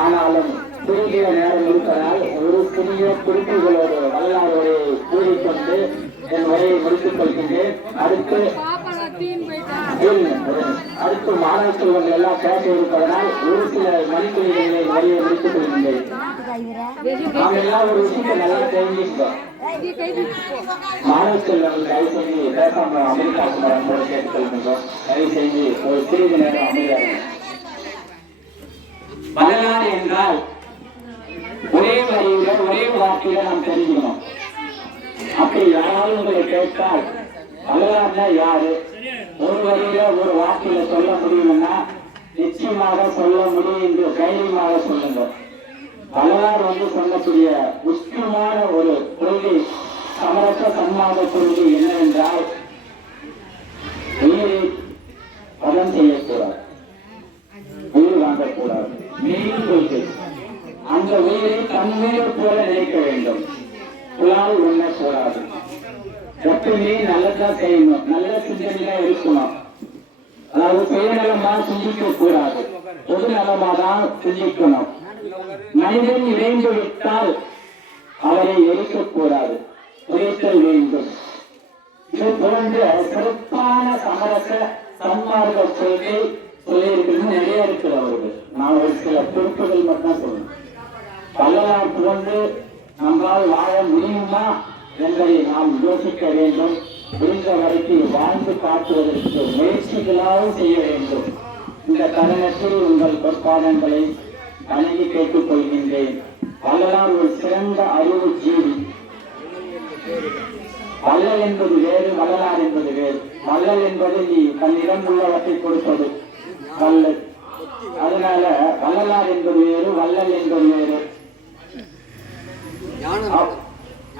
ஆனாலும் குறுகிய நேரம் இருப்பதால் ஒரு சிறிய குறிப்புகளோடு வரலாறு கூறிக்கொண்டு என் உரையை முடித்துக் கொள்கின்றேன். அடுத்து மாணவ செல்வங்கள் எல்லாம் பேச இருப்பதனால் ஒரு சில மணித்துறைகளை வரையை முடித்துக் கொள்கின்றேன். நாம் எல்லாம் ஒரு விஷயத்தை நல்லா தெரிஞ்சுக்கிட்டோம். மாணவ செல்வங்கள் தயவு செய்து பேசாம அமெரிக்காவுக்கு வரும்போது கேட்டுக் கொள்கின்றோம். தயவு செய்து ஒரு சிறிது நேரம் அமைதியாக. வரலாறு என்றால் ஒரே வரியில ஒரே வார்த்தையில நாம் தெரிஞ்சுக்கணும். அப்படி யாராவது உங்களை கேட்டால் வரலாறுனா யாரு, ஒரு வரியில ஒரு வார்த்தையில சொல்ல முடியும்னா நிச்சயமாக சொல்ல முடியும் என்று தைரியமாக சொல்லுங்க. வரலாறு சொல்லக்கூடிய முக்கியமான ஒரு கொள்கை, சமரச சன்மாத கொள்கை என்னவென்றால் உயிரை பதம் செய்யக்கூடாது, உயிர் வாங்கக்கூடாது. மெயின் கொள்கை அந்த உயிரை தன்மையை போல நினைக்க வேண்டும். புலால் உண்ணக்கூடாது. எப்பவுமே நல்லதான் செய்யணும், நல்ல சிந்தனையா இருக்கணும். அதாவது சுயநலமா சிந்திக்க கூடாது, பொது நலமா தான் சிந்திக்கணும். மனிதன் இணைந்து விட்டால் அவரை எரிக்கக்கூடாது, உழைத்தல் வேண்டும். இது போன்ற சிறப்பான சமரச சன்மார்க்க கொள்கை சொல்லியிருக்கிறது நிறைய இருக்கிறவர்கள். நான் ஒரு சில குறிப்புகள் மட்டும் சொல்லணும். வரலாற்று நம்மால் வாழ முடியுமா என்பதை நாம் யோசிக்க வேண்டும். முடிந்த வரைக்கும் வாழ்ந்து காட்டுவதற்கு முயற்சிகளாக செய்ய வேண்டும். இந்த தருணத்தில் உங்கள் பொற்பாதங்களை வணங்கி கேட்டுக் கொள்கின்றேன். வரலாறு ஒரு சிறந்த அறிவு ஜீவி. வள்ளல் என்பது வேறு, வரலாறு என்பது வேறு. வள்ளல் என்பது நீ தன்னிடம் உள்ளவற்றை கொடுப்பது வள்ளல். அதனால வரலாறு என்பது வேறு, வள்ளல் என்பது வேறு.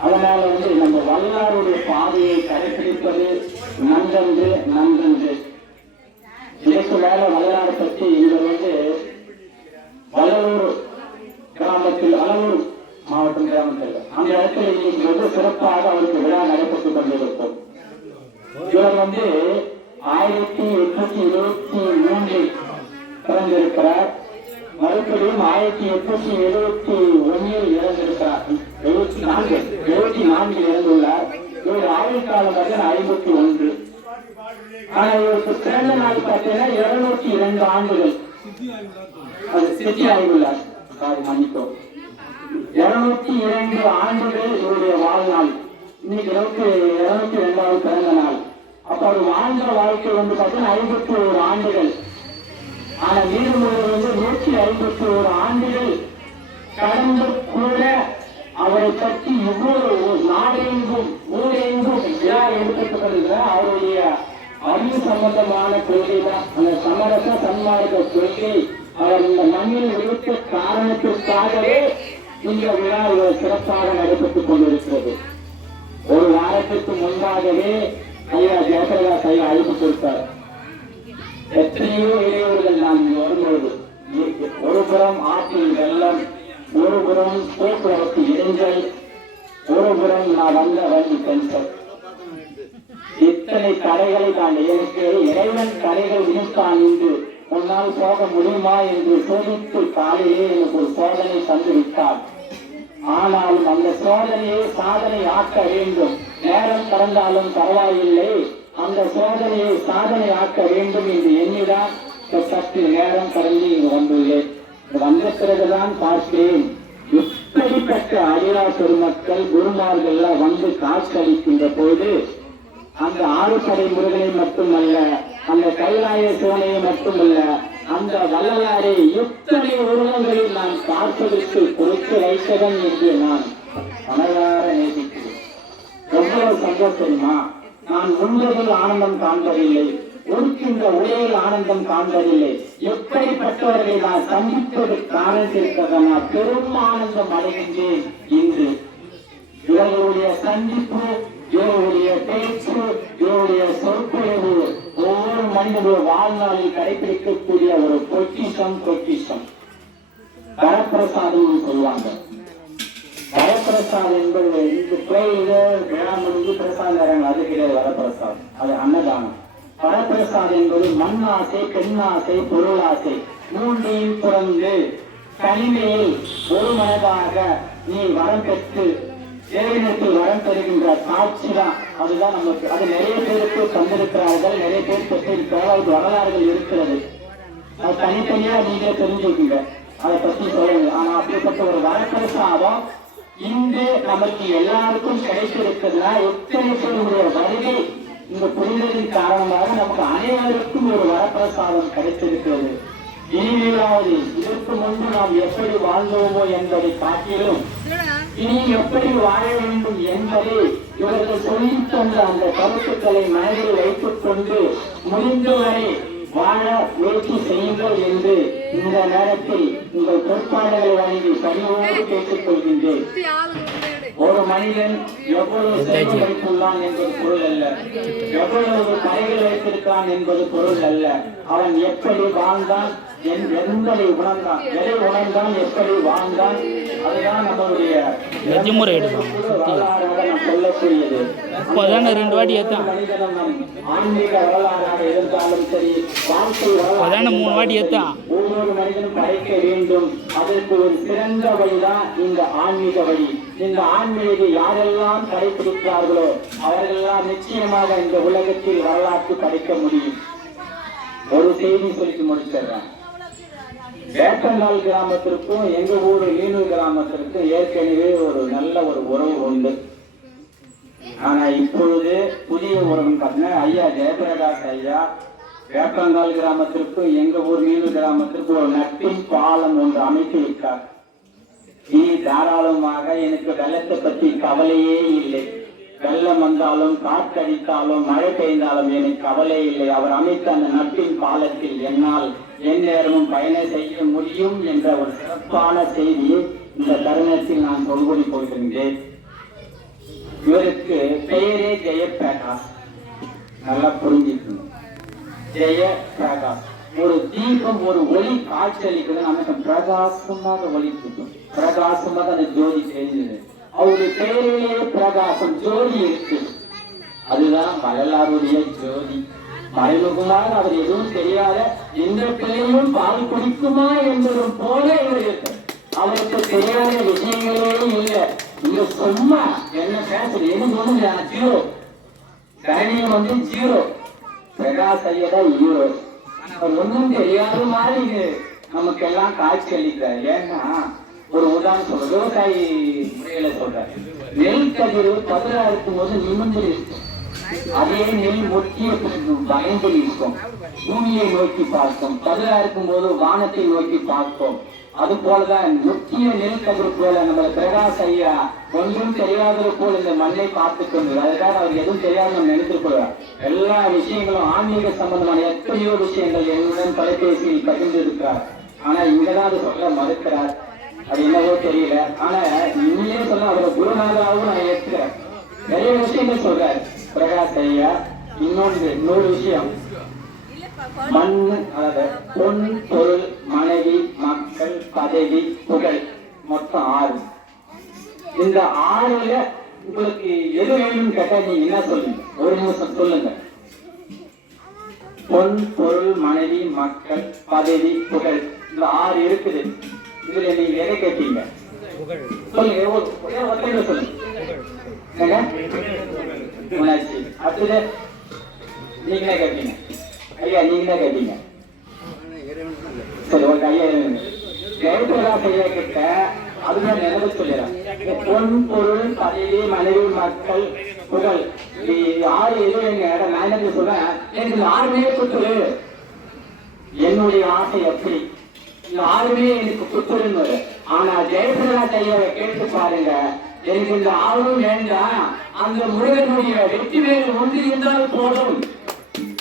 அதனால நம்ம வரலாறுடைய பாதையை கடைபிடிப்பது நன்றன்று நன்றன்று. இதற்கு மேல வரலாறு பற்றி இங்க வளவூர் கிராமத்தில், வளவூர் மாவட்டம் கிராமத்தில் அந்த இடத்துல இன்னைக்கு சிறப்பாக அவருக்கு விழா நடைபெற்றுக் கொண்டிருக்கும். இவர் 1823 பிறந்திருக்கிறார். மறுபடியும் 1871 இறந்திருக்கிறார். 74 இறந்துள்ளார். இவர் ஆயுள் காலம் 51. ஆனா இவருக்கு பிறந்த நாள் பார்த்தீங்கன்னா 202 ஆண்டுகள். சித்தி ஆயுள்ளார், மன்னிக்கும். 202 ஆண்டுகள் இவருடைய வாழ்நாள். இன்னைக்கு 202வது பிறந்த நாள். அப்ப அவர் வாழ்ந்த வாழ்க்கை பார்த்தீங்கன்னா 51 ஆண்டுகள். ஆனா நீதிமன்றம் 151 ஆண்டுகள் கடந்து கூட அவரை பற்றி இவ்வளவு நாடெங்கும் ஊரெங்கும் விழா எடுக்கப்பட்டிருக்கிற அவருடைய அறிவு சம்பந்தமான கொள்கை தான் அந்த சமரச சன்மார்க்க கொள்கை. அவர் இந்த மண்ணில் விடுத்த காரணத்திற்காகவே இந்த விழா சிறப்பாக நடைபெற்றுக் கொண்டிருக்கிறது. ஒரு வாரத்திற்கு முன்பாகவே ஐயா ஜெயபிரகாஷ் ஐயா அழைப்பு கொடுத்தார். எத்தனையோ இளைஞர்கள் நான் வரும்போது ஒருபுறம் ஆற்றில் வெள்ளம், ஒருபுறம் போக்குவரத்து இடைஞ்சல், ஒருபுறம் நான் வந்த வழி பெண்கள், இத்தனை தடைகளை தான் எனக்கு இறைவன் தடைகள் விடுத்தான் என்று முன்னால் போக முடியுமா என்று சோதித்து காலையிலே எனக்கு ஒரு சோதனை தந்துவிட்டார். ஆனாலும் அந்த சோதனையை சாதனை ஆக்க வேண்டும். நேரம் கடந்தாலும் பரவாயில்லை, அந்த சோதனையை சாதனை ஆக்க வேண்டும் என்று எண்ணிதான் சற்று நேரம் கடந்து இங்கு வந்துள்ளேன். வந்த பிறகுதான் பார்க்கிறேன் இப்படிப்பட்ட அடியா பெருமக்கள் குருமார்கள் காட்சியளிக்கின்ற போது அந்த ஆறுபடை முருகனை மட்டுமல்ல, அந்த கைலாய சிவனையை மட்டுமல்ல, அந்த வள்ளலாரை எத்தனை உருவங்களில் நான் பார்ப்பதற்கு கொடுத்து வைத்தவன் என்று நான் மனதார நேசிக்கிறேன். எவ்வளவு சந்தோஷமா! நான் உண்மையில் ஆனந்தம் காண்பதில்லை, உடுக்கின்ற உடையில் ஆனந்தம் காண்பதில்லை. எப்படிப்பட்டவர்களை நான் சந்திப்பது காரணத்திற்காக நான் பெரும் ஆனந்தம் அடைகின்றேன். இன்று இவர்களுடைய சந்திப்பு, இவருடைய பேச்சு, இவருடைய சொற்பொழிவு ஒவ்வொரு மனிதனுடைய வாழ்நாளில் கடைபிடிக்கக்கூடிய ஒரு பொக்கிஷம். வரப்பிரசாதம் சொல்லுவாங்க. வரப்பிரசாதம் என்பது இந்த கோயில விழா முடிஞ்சு பிரசாதம் அது கிடையாது. வரப்பிரசாதம் அது அன்னதானம். வரப்பிரசாதம் என்பது மண் ஆசை, பெண் ஆசை, பொருள் ஆசை மூன்றையும் பிறந்து தனிமையில் ஒரு மனதாக நீ வரம் பெற்று இறைவனத்தில் வரம் பெறுகின்ற காட்சி தான். அதுதான் நமக்கு அது நிறைய பேருக்கு தந்திருக்கிறார்கள், நிறைய பேர் பெற்றிருக்கிறார்கள். அது வரலாறுகள் இருக்கிறது. அது தனித்தனியா நீங்களே தெரிஞ்சுக்கீங்க, அதை பத்தி சொல்லுங்க. ஆனா அப்படிப்பட்ட ஒரு வரப்பிரசாதம் இன்று நமக்கு எல்லாருக்கும் கிடைத்திருக்குதுன்னா எத்தனை பேருடைய வருகை இந்த புரிதலின் காரணமாக நமக்கு அனைவருக்கும் ஒரு வரப்பிரசாதம் கிடைத்திருக்கிறது. இனிமேலாவது இதற்கு முன்பு நாம் எப்படி வாழ்ந்தோமோ என்பதை காட்டிலும் இனி எப்படி வாழ வேண்டும் என்பதை இவர்கள் சொல்லித் தந்த அந்த கருத்துக்களை மனதில் வைத்துக் கொண்டு முடிந்தவரை வாழ முயற்சி செய்யுங்கள் என்று இந்த நேரத்தில் உங்கள் பொறுப்பாளர்களை வழங்கி பணியோடு கேட்டுக் கொள்கின்றேன். ஒரு மனிதன் எவ்வளவு செல்வம் வைத்துள்ளான் என்பது பொருள் அல்ல, எவ்வளவு கரைகள் வைத்திருக்கான் என்பது பொருள் அல்ல. அவன் எப்படி வாழ்ந்தான், எந்ததை உணர்ந்தான், எதை உணர்ந்தான், எப்படி வாழ்ந்தான், அதுதான் நம்மளுடைய சொல்லக்கூடியது. ஆன்மீக வரலாறாக இருந்தாலும் சரி, வாழ்க்கை வரலாறு ஒவ்வொரு மனிதனும் படைக்க வேண்டும். அதற்கு ஒரு சிறந்த வழிதான் இந்த ஆன்மீக வழி. இந்த ஆன்மீக யாரெல்லாம் கடைபிடிக்கிறார்களோ அவர்களெல்லாம் நிச்சயமாக இந்த உலகத்தில் வரலாற்று படைக்க முடியும். ஒரு செய்தி சொல்லி முடிச்சிடுறேன். வேப்பங்கால் கிராமத்திற்கும் எங்க ஊரு நீனூர் கிராமத்திற்கும் ஏற்கனவே ஒரு நல்ல ஒரு உறவு உண்டு. ஆனா இப்பொழுது புதிய உறவு பார்த்தீங்கன்னா ஐயா ஜெயபிரகாஷ் ஐயா வேப்பங்கால் கிராமத்திற்கும் எங்க ஊர் நீனூர் கிராமத்திற்கும் ஒரு நட்பின் பாலம் ஒன்று அமைத்து விட்டார். இனி தாராளமாக எனக்கு வெள்ளத்தை பற்றி கவலையே இல்லை. வெள்ளம் வந்தாலும் காற்றடித்தாலும் மழை பெய்தாலும் எனக்கு கவலை இல்லை. அவர் அமைத்த அந்த நட்பின் பாலத்தில் என்னால் எந்நேரமும் பயணம் செய்ய முடியும் என்ற ஒரு சிறப்பான செய்தியை இந்த தருணத்தில் நான் சொல்கொடி போகின்றேன். இவருக்கு பெயரே ஜெயபிரகாஷ். நல்லா புரிஞ்சுக்கணும். ஜெயபிரகாஷ் ஒரு தீபம், ஒரு ஒளி காட்சியளிக்கிறது. நமக்கு பிரகாசமாக ஒளிக்கும், பிரகாசமாக அந்த ஜோதி தெரிஞ்சது. அவருடைய பெயரிலேயே பிரகாசம், ஜோதி இருக்கு. அதுதான் வள்ளலாருடைய ஜோதி. மறைமுகமாக அவர் எதுவும் தெரியாத எந்த பிள்ளையும் பால் குடிக்குமா என்பதும் போல இவர் இருக்கு. அவருக்கு தெரியாத விஷயங்களே இல்லை. இங்க சும்மா என்ன பேசுறது, எது ஒண்ணு ஜீரோ, கணியம் வந்து ஜீரோ, பிரகாஷ் ஐயா ஹீரோ. அவர் ஒன்றும் தெரியாத மாதிரி நமக்கு எல்லாம் காட்சி அளிக்கிறார். ஏன்னா ஒரு உதாரணம் சொல்ற, விவசாயி முறையில சொல்றாரு, நெல் கதிர் பதிலா இருக்கும் போது நிமிர்ந்து இருக்கும். அதே நெல் முக்கிய பயந்து இருக்கும், பூமியை நோக்கி பார்க்கும். பதிலா இருக்கும் போது வானத்தை நோக்கி பார்க்கும். அது போலதான் முக்கிய நெல் கதிர் போல நம்ம பிரகாஷ் ஐயா ஒன்றும் தெரியாதது போல் இந்த மண்ணை பார்த்து கொண்டு, அதுக்காக அவர் எதுவும் தெரியாத நம்ம நினைத்துக் கொள்வார். எல்லா விஷயங்களும் ஆன்மீக சம்பந்தமான எத்தனையோ விஷயங்கள் என்னுடன் தொலைபேசியில் பகிர்ந்து இருக்கிறார். ஆனா இங்கதான் அது சொல்ல மறுக்கிறார். அது என்னவோ தெரியல. ஆனா இனிமே சொல்ல அவரை குருநாதராகவும் நான் ஏற்கிறேன். நிறைய விஷயங்கள் சொல்றாரு பிரகாஷ் ஐயா. இன்னொரு விஷயம், மண், அதாவது பொன், பொருள், மனைவி, மக்கள், பதவி, புகழ், மொத்தம் 6. இந்த 6ல உங்களுக்கு எது வேணும்னு கேட்டா நீங்க என்ன சொல்லுங்க? ஒரு நிமிஷம் சொல்லுங்க. பொன், பொருள், மனைவி, மக்கள், பதவி, புகழ், இந்த 6 இருக்குது. இதுல நீங்க எதை கேட்டீங்க? சொல்லுங்க, ஒருத்தர் சொல்லுங்க. உணர்ச்சி. அடுத்தது நீங்க என்ன கேட்டீங்க? ஐயா நீங்க என்ன கேட்டீங்க? சரி, ஒரு ஐயா ஜெயபிரகாஷ் ஐயா கிட்ட அதுதான் நினைவு சொல்லிடுறேன். பொன், பொருள், பதவி, மனைவி, மக்கள், புகழ், 6 எது எங்க இடம் நான் என்ன சொல்றேன், எனக்கு 6மே குத்துரு. என்னுடைய ஆசை எப்படி இந்த 6மே எனக்கு குத்துருன்னு. ஆனா ஜெயபிரகாஷ் ஐயாவை கேட்டு பாருங்க, எனக்கு இந்த 6ம் வேண்டாம், அந்த முருகனுடைய வெற்றி வேல் ஒன்று இருந்தால் போதும்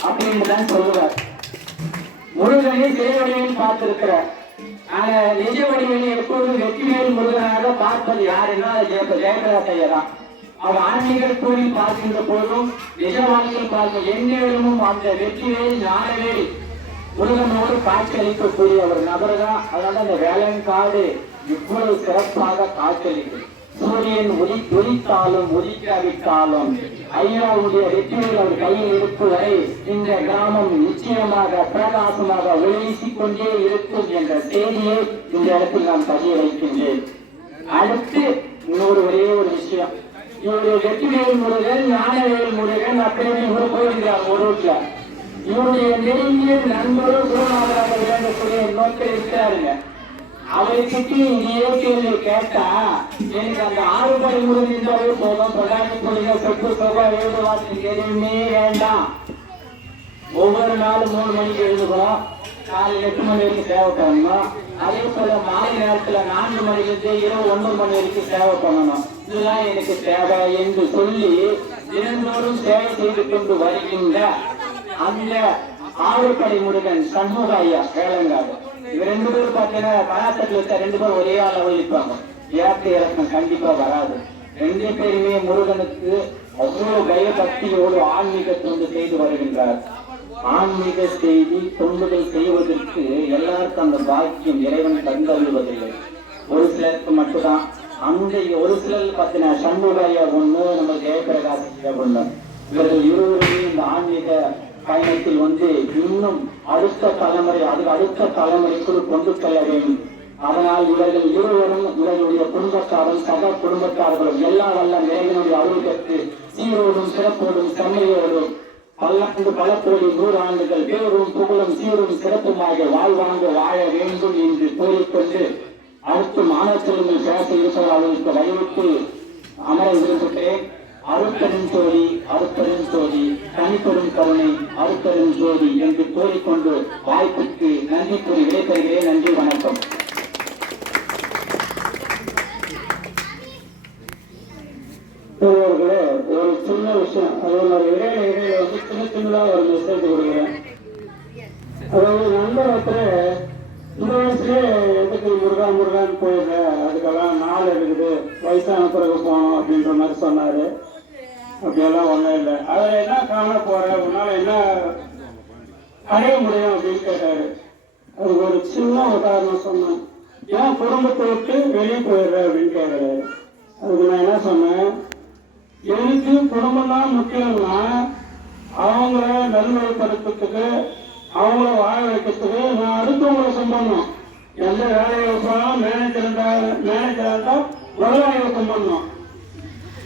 அப்படின்னு தான் சொல்லுவார். முருகனை சிறை வடிவில் பார்த்திருக்கிறார். ஆனா நிஜ வடிவில் எப்போதும் வெற்றி வேல் முருகனாக பார்ப்பது யாருன்னா ஜெயபிரகாஷ் ஐயா தான். அவர் ஆன்மீக கோவில் பார்க்கின்ற போதும் நிஜ வாழ்க்கையில் பார்க்கும் எந்நேரமும் அந்த வெற்றிவேல் ஞானவேல் முருகனோடு காட்சி அளிக்கக்கூடிய ஒரு நபர் தான். அதனால அந்த வேலையின் காடு இவ்வளவு சிறப்பாக காட்சி அளிக்கும். சூரியன் ஒலித்தாலும் ஒலிக்காவிட்டாலும் ஐயாவுடைய வெற்றிகள் அவர் கையில் இருக்கும் வரை இந்த கிராமம் நிச்சயமாக பிரகாசமாக ஒளிவீசிக் கொண்டே இருக்கும் என்ற செய்தியை இந்த இடத்தில் நான் பதிய வைக்கின்றேன். அடுத்து இன்னொரு ஒரே ஒரு விஷயம், இவருடைய வெற்றிவேல் முருகன் ஞானவேல் முருகன் அப்படின்னு இவர் போயிருக்கிறார் ஒரு வீட்டுல. இவருடைய நெருங்கிய நண்பரும் குருநாதராக விளங்கக்கூடிய நோக்கில் இருக்கிறாருங்க. அவர்கிட்ட இதே கேள்வி கேட்டா எனக்கு அந்த 6 படி முருகன் இருந்தாலே போதும், பிரதானி கொள்கை சொத்து தொகை எழுதுவாசி எதுவுமே வேண்டாம். ஒவ்வொரு நாளும் 3 மணிக்கு எழுதுகிறோம், காலையில் 8 மணி வரைக்கும் சேவை பண்ணணும். அதே போல மாலை நேரத்துல 4 மணிலிருந்து இரவு 9 மணி வரைக்கும் சேவை பண்ணணும். இதுதான் எனக்கு தேவை என்று சொல்லி தினந்தோறும் சேவை செய்து கொண்டு வருகின்ற அந்த 6 படி முருகன் சண்முக ஐயா வேளங்காடு. இவர் 2 பேரும் பார்த்தீங்கன்னா கலாச்சாரத்தில் இருக்க 2 பேரும் ஒரே அளவில் இருப்பாங்க. ஏற்ற இறக்கம் கண்டிப்பா வராது. 2 பேருமே முருகனுக்கு அவ்வளவு பயபக்தியோடு ஆன்மீக தொண்டு செய்து வருகின்றார். ஆன்மீக செய்தி தொண்டுகள் செய்வதற்கு எல்லாருக்கும் அந்த பாக்கியம் இறைவன் தந்தருவதில்லை, ஒரு சிலருக்கு மட்டும்தான். அந்த ஒரு சிலர் பார்த்தீங்கன்னா சண்முக ஐயா ஒண்ணு, நம்ம ஜெயபிரகாஷ் ஒண்ணு, இவர்கள் இருவருமே இந்த ஆன்மீக பயணத்தில் இன்னும் அடுத்த தலைமுறைக்குள் கொண்டு செல்ல வேண்டும். அதனால் இவர்கள் இருவரும் இவர்களுடைய குடும்பத்தாரும் சக குடும்பத்தார்களும் எல்லா வல்ல இறைவனுடைய அருள் பெற்று சீரோடும் சிறப்போடும் செம்மையோடும் பல்லாண்டு பல கோடி 100 ஆண்டுகள் பேரும் புகழும் சீரும் சிறப்புமாக வாழ்வாங்க வாழ வேண்டும் என்று கூறிக்கொண்டு அடுத்து மாணவர்கள் பேச இருப்பவர்களுக்கு வலியுறுத்தி அமர விரும்புகிறேன். அருட்பெரும் ஜோதி அருட்பெரும் ஜோதி தனிப்பெரும் கருணை அருட்பெரும் ஜோதி என்று கூறிக்கொண்டு வாய்ப்புக்கு நன்றி கூறி விடைபெறுகிறேன். நன்றி, வணக்கம். ஒரு சின்ன விஷயம், அது இடையில சின்ன ஒரு மெசேஜ் கொடுக்குறேன். அதாவது நண்பர் ஒருத்தர் இந்த வயசுலேயே எதுக்கு முருகான்னு போயிடுற, அதுக்கெல்லாம் நாள் இருக்குது, வயசான பிறகு போகணும் அப்படின்ற மாதிரி சொன்னாரு. அப்படியெல்லாம் ஒன்றும் இல்லை. அதில் என்ன காண போற, உன்னால என்ன அடைய முடியும் அப்படின்னு கேட்டாரு. அதுக்கு ஒரு சின்ன உதாரணம் சொன்னேன். ஏன் குடும்பத்தை விட்டு வெளியே போயிடுற அப்படின்னு கேட்குறாரு. அதுக்கு நான் என்ன சொன்னேன், எனக்கு குடும்பம் தான் முக்கியம்னா அவங்கள நல்வழிப்படுத்துறதுக்கு அவங்கள வாழ வைக்கிறதுக்கு நான் அடுத்தவங்களை சம்பந்தம். எந்த வேலையை போனாலும் மேனேஜராக இருந்தால் முதலாளியை சம்பந்தம்.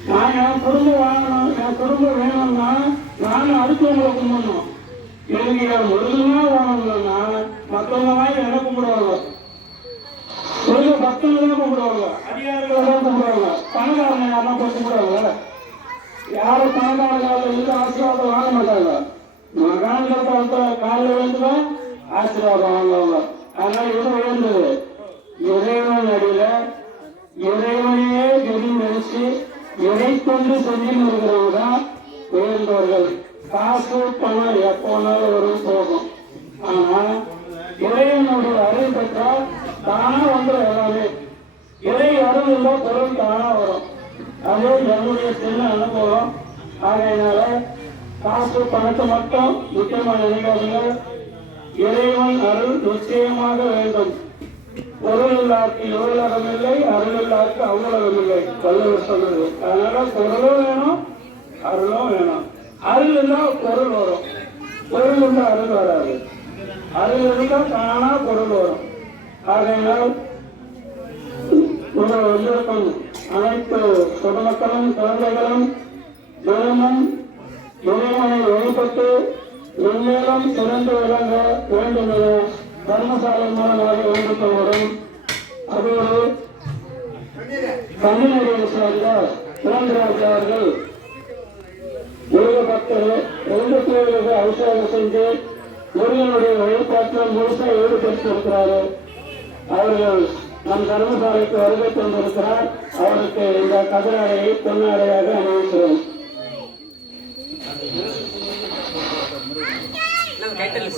நான் என் குடும்பம் வாங்கணும், என் குடும்பம் வேணும்னா நானும் அடுத்தவங்களை கும்பிடணும். எனக்கு என் முருகனா வாங்கணும்னா மற்றவங்க மாதிரி என்ன கும்பிடுவாங்க, முருக பக்தர்கள் தான் கும்பிடுவாங்க, அதிகாரிகள் தான் கும்பிடுவாங்க, பணக்காரங்க யாரெல்லாம் போய் கும்பிடுவாங்க. யாரும் பணக்காரர்கள் இருந்து ஆசீர்வாதம் வாங்க மாட்டாங்க. மகான்கள் வந்து காலில் வேண்டுதான் ஆசீர்வாதம் வாங்குவாங்க. அதனால இது உயர்ந்தது இறைவன் அடியில இறைவனையே கதி நினைச்சு இறை கொண்டு செஞ்சு இருக்கிறவங்க தான் உயர்ந்தவர்கள். காசு பணம் எப்போனாலும் வரும் போகும். ஆனா இறைவனுடைய அருள் பெற்றால் தானா வந்துடும். எல்லாமே இறை அருள் இல்லை, பொருள் தானா வரும். அது என்னுடைய சின்ன அனுபவம். ஆகையினால காசு பணத்தை மட்டும் முக்கியமாக நினைக்காதீங்க. இறைவன் அருள் நிச்சயமாக வேண்டும். பொருள் இல்லாருக்கு இவ்வுலகம் இல்லை, அருள் இல்லாருக்கு அவ்வுலகம் இல்லை வள்ளுவர் சொன்னது. அதனால பொருளும் வேணும், அருளும் வேணும். அருள் இருந்தால் பொருள் வரும், பொருள் இருந்தால் அருள் வராது. அருள் இருந்தால் தானா பொருள் வரும். ஆகையினால் உங்கள் வந்திருக்கும் அனைத்து பொதுமக்களும் குழந்தைகளும் தினமும் இறைவனை வழிபட்டு மென்மேலும் சிறந்து விளங்க வேண்டும் என தர்மசாலை மூலமாக வேண்டுகோளுடன் அதோடு தமிழ்நாடு சேர்ந்த சுரேந்திரராஜ் அவர்கள் முருக பக்தர்கள் 2 பேருக்கு அபிஷேகம் செஞ்சு முருகனுடைய வழிபாட்டில் முழுசாக ஈடுபட்டிருக்கிறாரு. அவர்கள் நம் தர்மசாலைக்கு வருகை கொண்டிருக்கிறார். அவருக்கு இந்த கதிராடையை பொன்னாடையாக அணிவிக்கிறோம். கைத்தறி